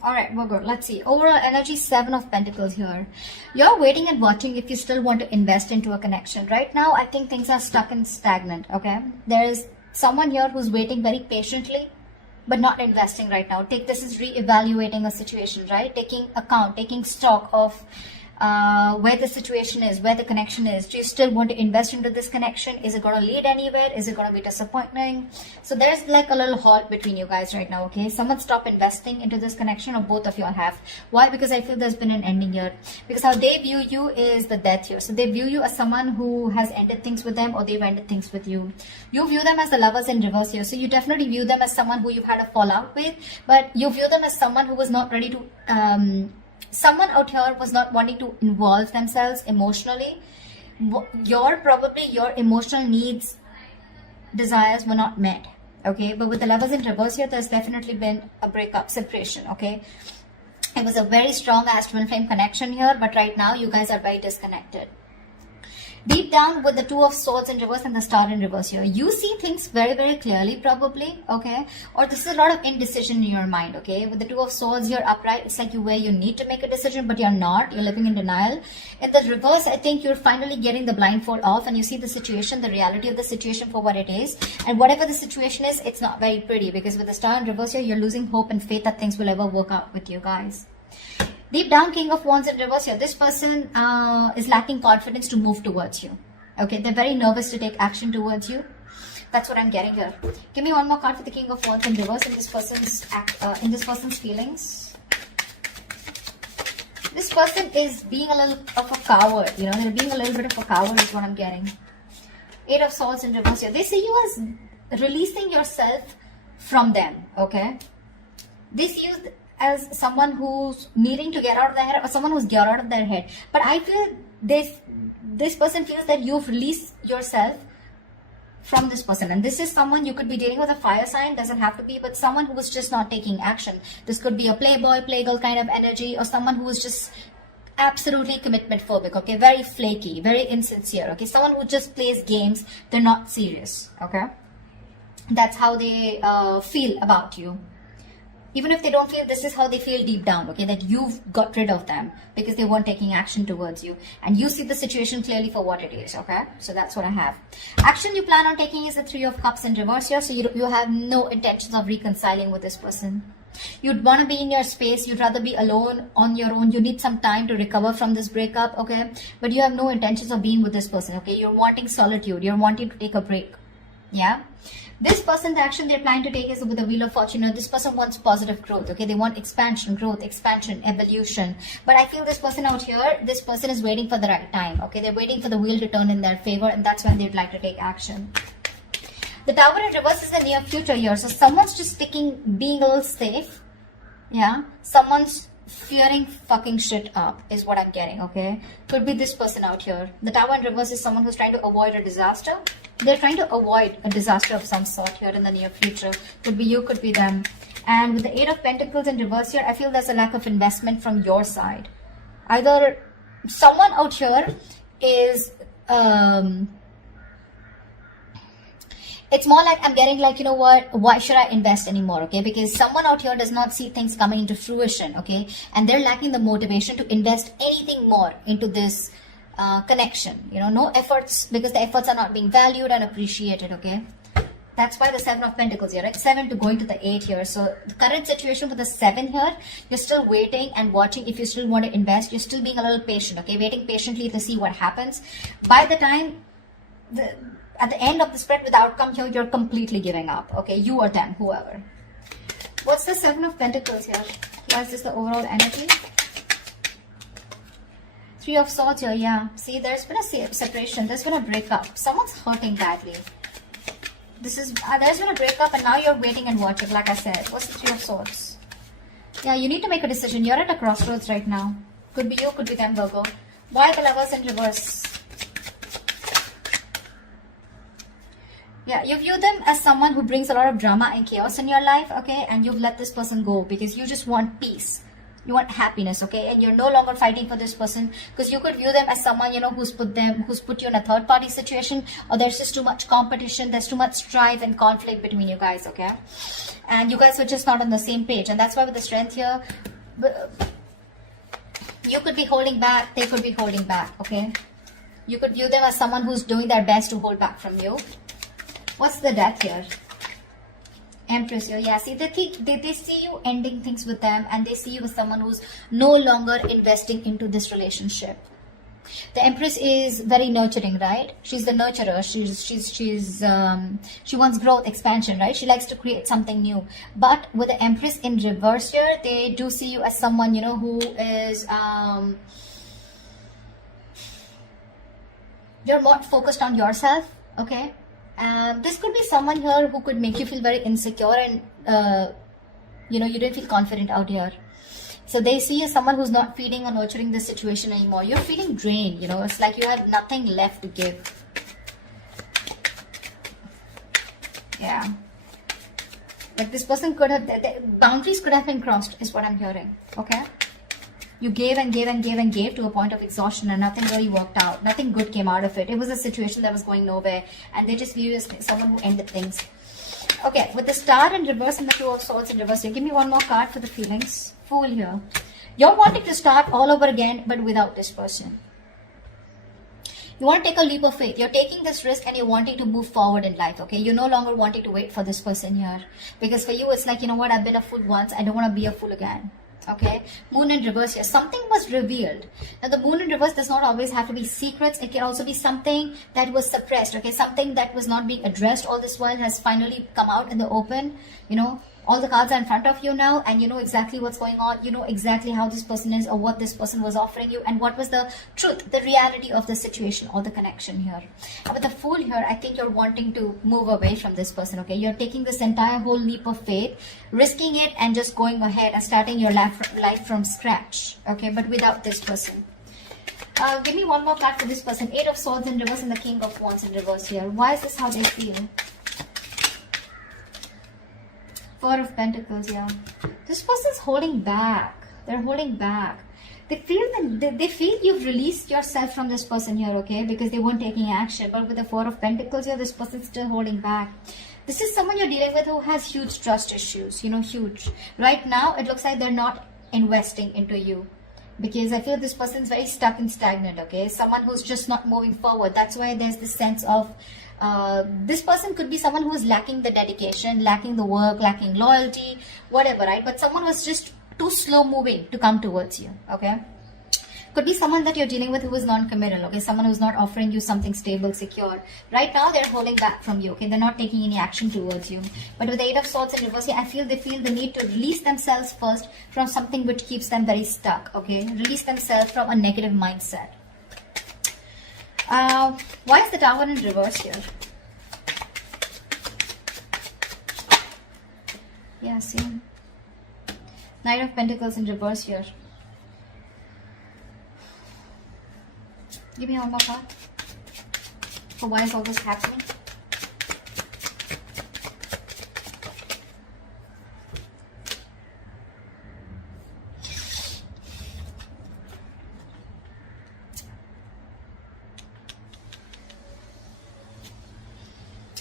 All right, Virgo, let's see. Overall energy, 7 of Pentacles here. You're waiting and watching if you still want to invest into a connection. Right now, I think things are stuck and stagnant, okay? There is someone here who's waiting very patiently, but not investing right now. Take this as re-evaluating a situation, right? Taking account, taking stock of where the situation is, where the connection is. Do you still want to invest into this connection? Is it going to lead anywhere? Is it going to be disappointing? So there's like a little halt between you guys right now, okay? Someone stop investing into this connection, or both of you all have. Why? Because I feel there's been an ending here. Because how they view you is the death here. So they view you as someone who has ended things with them, or they've ended things with you. You view them as the Lovers in reverse here. So you definitely view them as someone who you've had a fallout with, but you view them as someone who was not ready to someone out here was not wanting to involve themselves emotionally. Your emotional needs, desires were not met, okay? But with the Lovers in reverse here, there's definitely been a breakup, separation, okay? It was a very strong as twin flame connection here, but right now you guys are very disconnected. Deep down, with the Two of Swords in reverse and the Star in reverse here, you see things very, very clearly probably, okay? Or this is a lot of indecision in your mind, okay? With the Two of Swords, you're upright. It's like where you need to make a decision, but you're not. You're living in denial. In the reverse, I think you're finally getting the blindfold off and you see the situation, the reality of the situation for what it is. And whatever the situation is, it's not very pretty, because with the Star in reverse here, you're losing hope and faith that things will ever work out with you guys. Deep down, King of Wands in reverse here, this person is lacking confidence to move towards you. Okay, they're very nervous to take action towards you. That's what I'm getting here. Give me one more card for the King of Wands in reverse in this person's feelings. This person is being a little of a coward. You know, they're being a little bit of a coward is what I'm getting. 8 of Swords in reverse here. They see you as releasing yourself from them. Okay, they see you as someone who's needing to get out of their head, or someone who's got out of their head. But I feel this person feels that you've released yourself from this person. And this is someone, you could be dealing with a fire sign, doesn't have to be, but someone who was just not taking action. This could be a playboy, playgirl kind of energy, or someone who was just absolutely commitment phobic, okay? Very flaky, very insincere, okay? Someone who just plays games, they're not serious, okay? That's how they feel about you. Even if they don't feel, this is how they feel deep down, okay? That you've got rid of them because they weren't taking action towards you. And you see the situation clearly for what it is, okay? So that's what I have. Action you plan on taking is the 3 of Cups in reverse here. So you have no intentions of reconciling with this person. You'd want to be in your space. You'd rather be alone on your own. You need some time to recover from this breakup, okay? But you have no intentions of being with this person, okay? You're wanting solitude. You're wanting to take a break, yeah? This person, the action they're planning to take is with the Wheel of Fortune. This person wants positive growth, okay? They want expansion, growth, expansion, evolution. But I feel this person out here, this person is waiting for the right time, okay? They're waiting for the wheel to turn in their favor, and that's when they'd like to take action. The Tower in reverse is the near future here. So someone's just being a little safe, yeah? Someone's fearing fucking shit up is what I'm getting, okay? Could be this person out here. The Tower in reverse is someone who's trying to avoid a disaster. They're trying to avoid a disaster of some sort here in the near future. Could be you, could be them. And with the 8 of Pentacles in reverse here, I feel there's a lack of investment from your side. Either someone out here is it's more like I'm getting like, you know what, why should I invest anymore, okay? Because someone out here does not see things coming into fruition, okay? And they're lacking the motivation to invest anything more into this connection. You know, no efforts, because the efforts are not being valued and appreciated, okay? That's why the 7 of Pentacles here, right? 7 to going to the 8 here. So the current situation with the 7 here, you're still waiting and watching. If you still want to invest, you're still being a little patient, okay? Waiting patiently to see what happens. By the time, at the end of the spread with the outcome here, you're completely giving up, okay? You or them, whoever. What's the 7 of Pentacles here? Why is this the overall energy? 3 of Swords here, yeah. See, there's been a separation. There's been a breakup. Someone's hurting badly. There's been a breakup, and now you're waiting and watching, like I said. What's the 3 of Swords? Yeah, you need to make a decision. You're at a crossroads right now. Could be you, could be them, Virgo. Why the Lovers in reverse? Yeah, you view them as someone who brings a lot of drama and chaos in your life, okay? And you've let this person go because you just want peace. You want happiness, okay? And you're no longer fighting for this person, because you could view them as someone, you know, who's put you in a third party situation, or there's just too much competition, there's too much strife and conflict between you guys, okay? And you guys were just not on the same page. And that's why with the strength here, you could be holding back, they could be holding back, okay? You could view them as someone who's doing their best to hold back from you. What's the death here? Empress here. Yeah, see, they see you ending things with them, and they see you as someone who's no longer investing into this relationship. The Empress is very nurturing, right? She's the nurturer. She wants growth, expansion, right? She likes to create something new. But with the Empress in reverse here, they do see you as someone, you know, who is you're more focused on yourself, okay? This could be someone here who could make you feel very insecure, and you know, you don't feel confident out here. So they see you as someone who's not feeding or nurturing the situation anymore. You're feeling drained, you know, it's like you have nothing left to give. Yeah. Like this person could have, the boundaries could have been crossed, is what I'm hearing, okay? You gave and gave and gave and gave to a point of exhaustion, and nothing really worked out. Nothing good came out of it. It was a situation that was going nowhere, and they just view you as someone who ended things. Okay, with the Star in reverse and the Two of Swords in reverse, give me one more card for the feelings. Fool here. You're wanting to start all over again, but without this person. You want to take a leap of faith. You're taking this risk and you're wanting to move forward in life, okay? You're no longer wanting to wait for this person here. Because for you, it's like, you know what, I've been a fool once. I don't want to be a fool again. Okay, Moon in reverse here. Something was revealed. Now the Moon in reverse does not always have to be secrets. It can also be something that was suppressed. Okay, something that was not being addressed all this while has finally come out in the open. You know, all the cards are in front of you now, and you know exactly what's going on. You know exactly how this person is, or what this person was offering you, and what was the truth, the reality of the situation or the connection here. And with the Fool here, I think you're wanting to move away from this person. Okay, you're taking this entire whole leap of faith, risking it, and just going ahead and starting your life from scratch. Okay, but without this person. Give me one more card for this person. Eight of Swords in reverse and the King of Wands in reverse here. Why is this how they feel? Four of Pentacles, yeah. This person's holding back. They're holding back. They feel that they feel you've released yourself from this person here, okay? Because they weren't taking action. But with the Four of Pentacles here, this person's still holding back. This is someone you're dealing with who has huge trust issues, you know, huge. Right now, it looks like they're not investing into you. Because I feel this person's very stuck and stagnant, okay? Someone who's just not moving forward. That's why there's this sense of this person could be someone who is lacking the dedication, lacking the work, lacking loyalty, whatever, right? But someone who's just too slow moving to come towards you, okay? Could be someone that you're dealing with who is non-committal, okay? Someone who's not offering you something stable, secure. Right now, they're holding back from you, okay? They're not taking any action towards you. But with the Eight of Swords in reverse, I feel they feel the need to release themselves first from something which keeps them very stuck, okay? Release themselves from a negative mindset. Why is the Tower in reverse here? Yeah, see? Knight of Pentacles in reverse here. Give me one more card. So why is all this happening?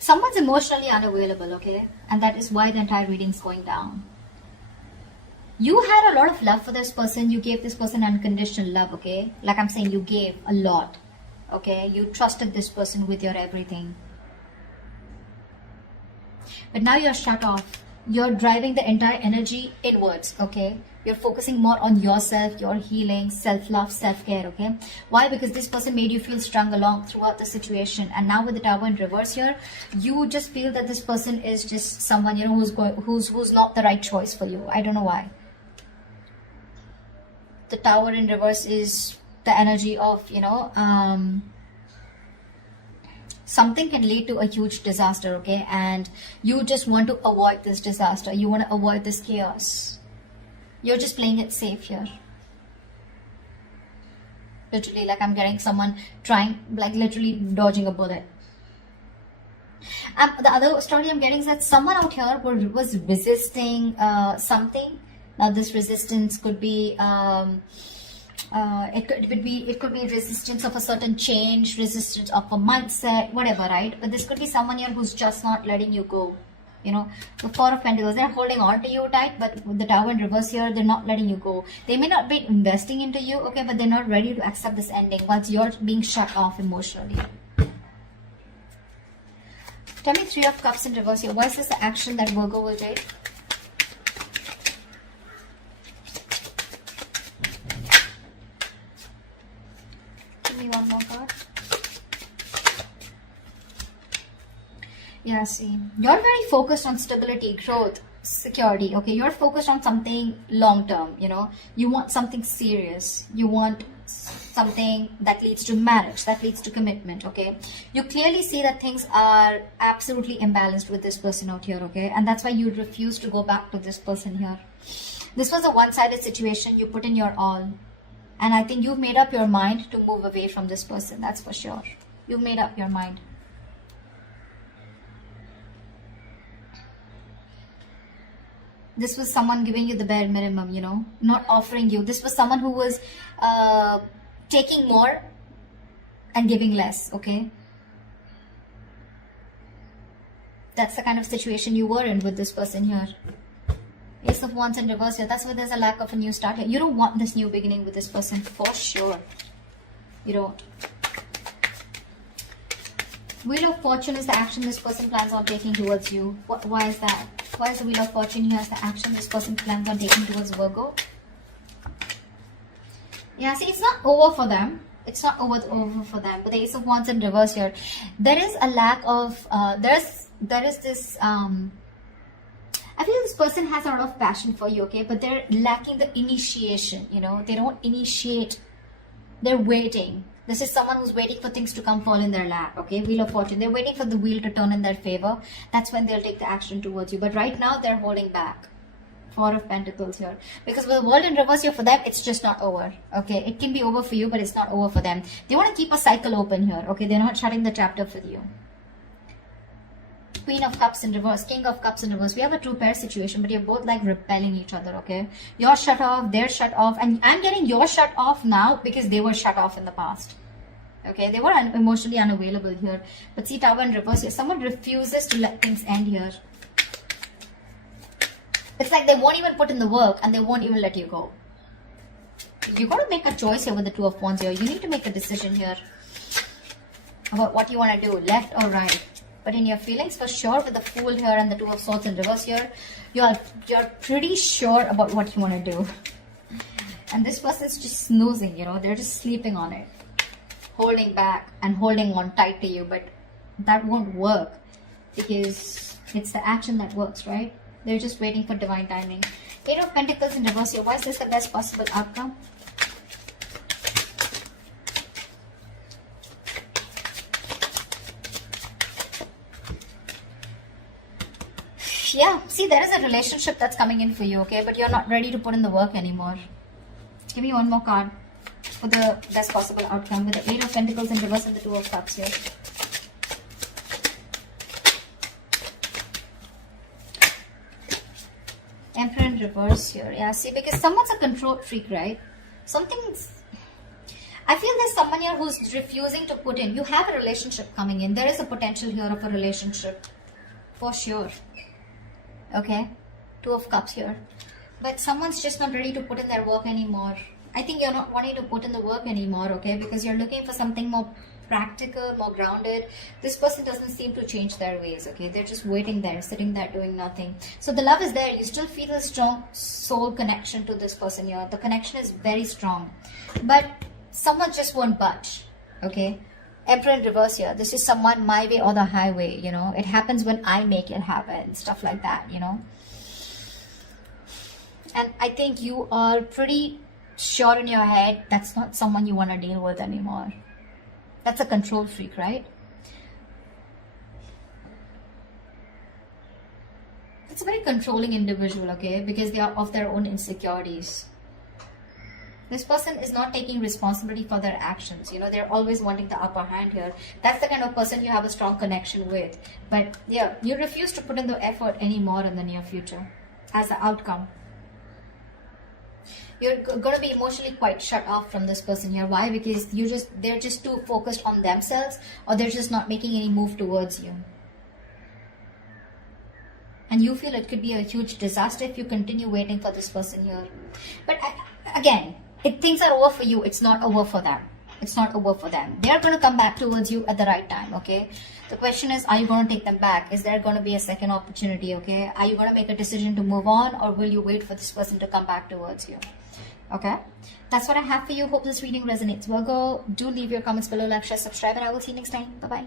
Someone's emotionally unavailable, okay? And that is why the entire reading is going down. You had a lot of love for this person. You gave this person unconditional love, okay? Like I'm saying, you gave a lot, okay? You trusted this person with your everything. But now you're shut off. You're driving the entire energy inwards, okay? You're focusing more on yourself, your healing, self-love, self-care, okay? Why? Because this person made you feel strung along throughout the situation. And now with the Tower in reverse here, you just feel that this person is just someone, you know, who's not the right choice for you. I don't know why. The Tower in reverse is the energy of, you know, something can lead to a huge disaster, okay? And you just want to avoid this disaster. You want to avoid this chaos. You're just playing it safe here. Literally, like I'm getting someone trying, like literally dodging a bullet. The other story I'm getting is that someone out here was resisting something Now this resistance could be it could be resistance of a certain change, resistance of a mindset, whatever, right? But this could be someone here who's just not letting you go. You know, the Four of Pentacles, they're holding on to you tight, but with the Tower in reverse here, they're not letting you go. They may not be investing into you, okay, but they're not ready to accept this ending once you're being shut off emotionally. Tell me Three of Cups in reverse here. What is this action that Virgo will take? Give me one more card. Yeah, see, you're very focused on stability, growth, security, okay? You're focused on something long-term, you know? You want something serious. You want something that leads to marriage, that leads to commitment, okay? You clearly see that things are absolutely imbalanced with this person out here, okay? And that's why you refuse to go back to this person here. This was a one-sided situation. You put in your all. And I think you've made up your mind to move away from this person, that's for sure. You've made up your mind. This was someone giving you the bare minimum, you know, not offering you. This was someone who was taking more and giving less, okay? That's the kind of situation you were in with this person here. Ace of Wands in reverse here. That's why there's a lack of a new start here. You don't want this new beginning with this person, for sure. You don't. Wheel of Fortune is the action this person plans on taking towards you. Why is that? Why is the Wheel of Fortune here as the action this person plans on taking towards Virgo? Yeah, see, it's not over for them. It's not over for them. But the Ace of Wands in reverse here. There is a lack of, there is this, I feel this person has a lot of passion for you, okay? But they're lacking the initiation, you know? They don't initiate. They're waiting. This is someone who's waiting for things to come fall in their lap, okay? Wheel of Fortune. They're waiting for the wheel to turn in their favor. That's when they'll take the action towards you. But right now, they're holding back. Four of Pentacles here. Because with the World in reverse here, for them, it's just not over, okay? It can be over for you, but it's not over for them. They want to keep a cycle open here, okay? They're not shutting the chapter for you. Queen of Cups in reverse, King of Cups in reverse. We have a two-pair situation, but you're both like repelling each other, okay? You're shut off, they're shut off, and I'm getting you're shut off now because they were shut off in the past. Okay, they were emotionally unavailable here. But see, Tower in reverse here. Someone refuses to let things end here. It's like they won't even put in the work and they won't even let you go. You got to make a choice here with the Two of Wands here. You need to make a decision here about what you want to do, left or right. But in your feelings, for sure, with the Fool here and the Two of Swords in reverse here, you're pretty sure about what you want to do. And this person's just snoozing, you know, they're just sleeping on it. Holding back and holding on tight to you, but that won't work because it's the action that works, right? They're just waiting for divine timing. Eight of Pentacles in reverse here. Why is this the best possible outcome? Yeah, see, there is a relationship that's coming in for you, okay? But you're not ready to put in the work anymore. Give me one more card for the best possible outcome with the Eight of Pentacles in reverse and the Two of Cups here. Emperor in reverse here. Yeah, see, because someone's a control freak, right? I feel there's someone here who's refusing to put in. You have a relationship coming in. There is a potential here of a relationship. For sure. Okay? Two of Cups here. But someone's just not ready to put in their work anymore. I think you're not wanting to put in the work anymore, okay? Because you're looking for something more practical, more grounded. This person doesn't seem to change their ways, okay? They're just waiting there, sitting there, doing nothing. So the love is there. You still feel a strong soul connection to this person here. The connection is very strong. But someone just won't budge, okay? Emperor in reverse here. This is someone my way or the highway, you know? It happens when I make it happen, stuff like that, you know? And I think you are pretty sure in your head that's not someone you want to deal with anymore. That's a control freak, right? It's a very controlling individual, okay? Because they are of their own insecurities. This person is not taking responsibility for their actions. You know, they're always wanting the upper hand here. That's the kind of person you have a strong connection with. But yeah, you refuse to put in the effort anymore in the near future as the outcome. You're going to be emotionally quite shut off from this person here. Why? Because they're just too focused on themselves, or they're just not making any move towards you. And you feel it could be a huge disaster if you continue waiting for this person here. But again, if things are over for you, it's not over for them. It's not over for them. They're going to come back towards you at the right time, okay? The question is, are you going to take them back? Is there going to be a second opportunity, okay? Are you going to make a decision to move on, or will you wait for this person to come back towards you? Okay? That's what I have for you. Hope this reading resonates. Virgo, do leave your comments below, like, share, subscribe, and I will see you next time. Bye-bye.